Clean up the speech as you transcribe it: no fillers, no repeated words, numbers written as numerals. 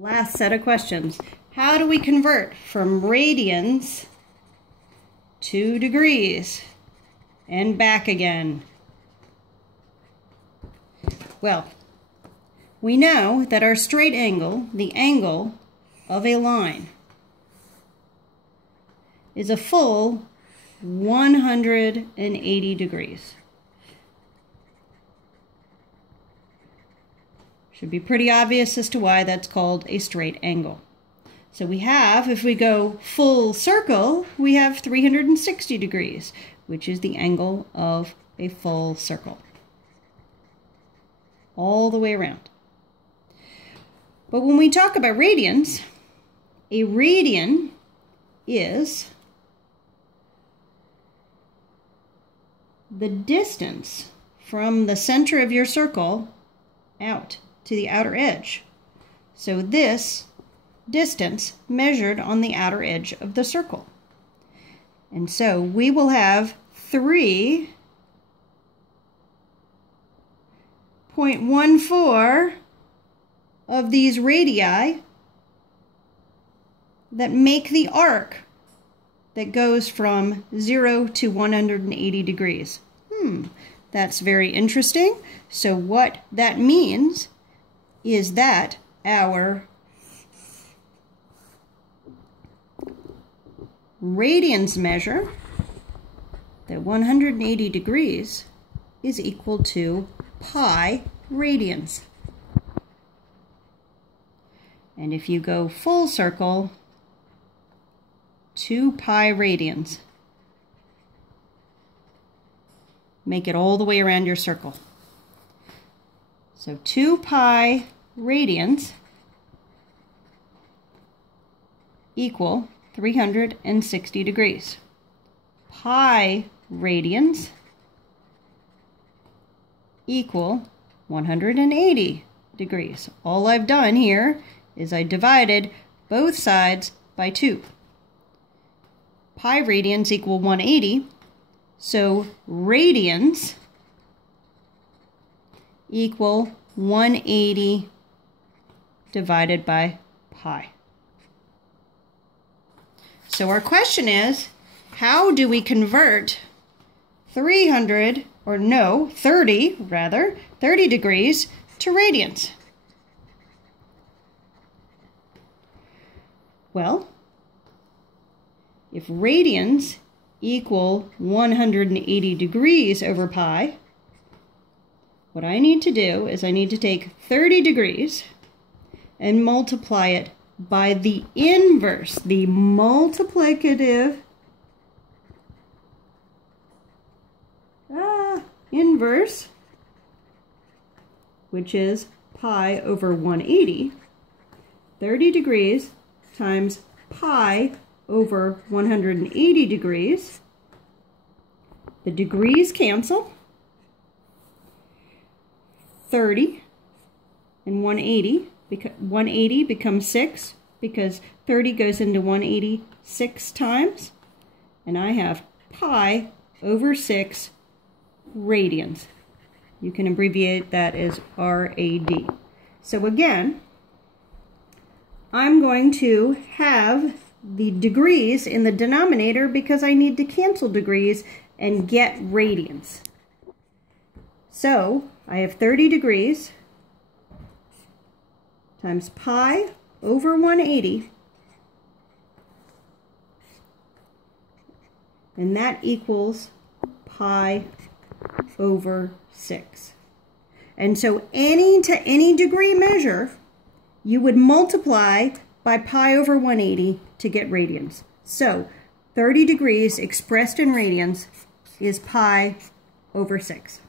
Last set of questions. How do we convert from radians to degrees and back again? Well, we know that our straight angle, the angle of a line, is a full 180 degrees. Should be pretty obvious as to why that's called a straight angle. So we have, if we go full circle, we have 360 degrees, which is the angle of a full circle. All the way around. But when we talk about radians, a radian is the distance from the center of your circle out to the outer edge. So this distance measured on the outer edge of the circle. And so we will have 3.14 of these radii that make the arc that goes from 0 to 180 degrees. That's very interesting. So what that means is that our radians measure that 180 degrees is equal to pi radians. And if you go full circle, 2 pi radians. Make it all the way around your circle. So 2 pi radians equal 360 degrees. Pi radians equal 180 degrees. All I've done here is I divided both sides by 2. Pi radians equal 180, so radians equal 180 divided by pi. So our question is, how do we convert 30 degrees to radians? Well, if radians equal 180 degrees over pi, what I need to do is I need to take 30 degrees and multiply it by the inverse, the multiplicative inverse, which is pi over 180. 30 degrees times pi over 180 degrees. The degrees cancel. 30 and 180 becomes 6 because 30 goes into 180 6 times. And I have pi over 6 radians. You can abbreviate that as RAD. So again, I'm going to have the degrees in the denominator because I need to cancel degrees and get radians. So I have 30 degrees times pi over 180, and that equals pi over 6. And so any degree measure, you would multiply by pi over 180 to get radians. So 30 degrees expressed in radians is pi over 6.